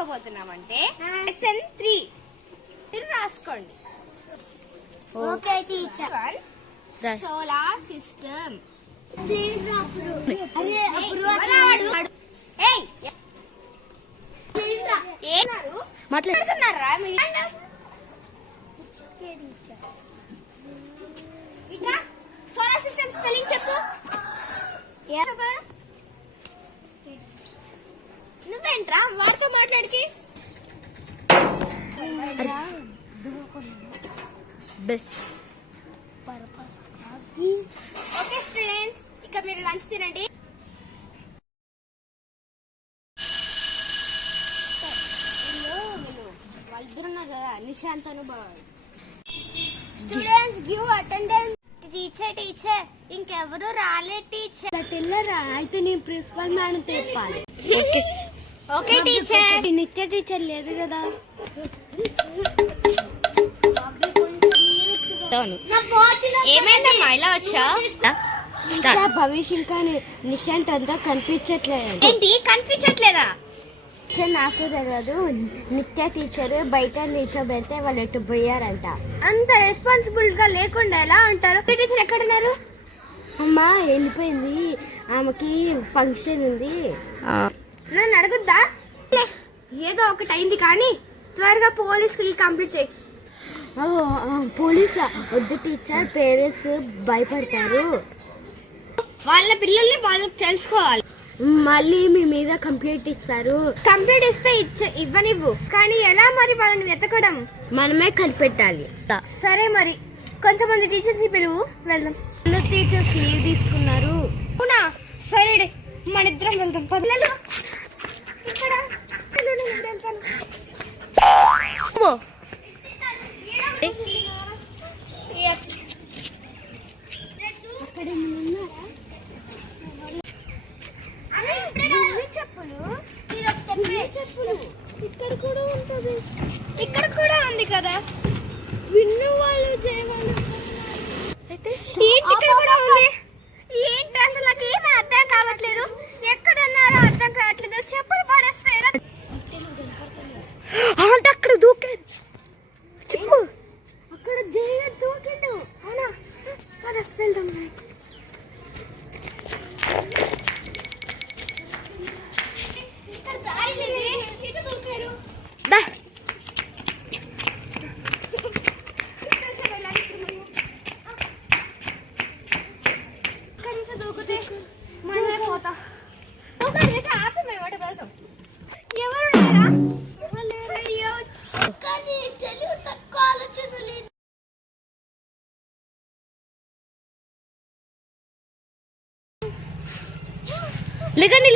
నేర్చుకోబోతున్నామంటే lesson 3 మీరు రాసుకోండి. Okay teacher. Solar system. మాట్లాడుతున్నారా ఇట్లా సోలార్ సిస్టమ్ స్పెల్లింగ్ చెప్పు. నువ్వేంట్రా వారితో మాట్లాడికి. ఓకే స్టూడెంట్స్, ఇక్కడ మీరు లంచ్ తినండి. వాళ్ళిద్దరు ఉన్నారు కదా, Nishant Anu bye. Students give attendance. Teacher ఇంకెవరు రాలేదు టీచర్. అయితే నేను ప్రిన్సిపల్ మేడం తెప్పాలి. Okay teacher. నిత్య టీచర్ లేదు కదా. ఏమైందమ్మా ఇలా వచ్చా? భవిష్య ఇంకా నిశాంత్ అంతా కనిపించట్లేదు. ఏంటి కనిపించట్లేదా? నాకు తెలియదు. నిత్య టీచర్ బయట నిల్చోబెడితే వాళ్ళు ఎటు పోయారంట. అంత రెస్పాన్సిబుల్ గా లేకుండా ఎలా ఉంటారు? టీచర్ ఎక్కడున్నారు? అమ్మా వెళ్ళిపోయింది, ఆమెకి ఫంక్షన్ ఉంది. నన్ను అడుగుద్దా? ఏదో ఒకటి అయింది కానీ త్వరగా పోలీస్కి కంప్లీట్ చేయి. పోలీసా? వద్దు టీచర్, పేరెంట్స్ భయపడతారు. వాళ్ళ పిల్లల్ని వాళ్ళకి తెలుసుకోవాలి. మళ్ళీ మీ మీద కంప్లైంట్ ఇస్తారు. కంప్లైంట్ ఇస్తే ఇవ్వనివ్వు, కానీ ఎలా మరి వాళ్ళని వెతకడం? మనమే కనిపెట్టాలి. సరే మరి కొంతమంది టీచర్స్ ని పిలువు, వెళ్దాం. టీచర్స్ లీవ్ తీసుకున్నారు. అవునా? సరే మన ఇద్దరం వెళ్దాం. పిల్లలు ఇక్కడ ఇక్కడ కూడా ఉంది కదా. విన్ను వాళ్ళు చేయవాళ్ళు అయితే ఇక్కడ కూడా ఉంది. ఏంటి అసలు నాకు ఏమీ అర్థం కావట్లేదు. ఎక్కడున్నారో అర్థం కావట్లేదు. చెప్పులు పడేస్తే అంటే అక్కడ దూకారు. చెప్పు, అక్కడ జయ దూకిండు. అవునా? వెళ్దాం. లేకండి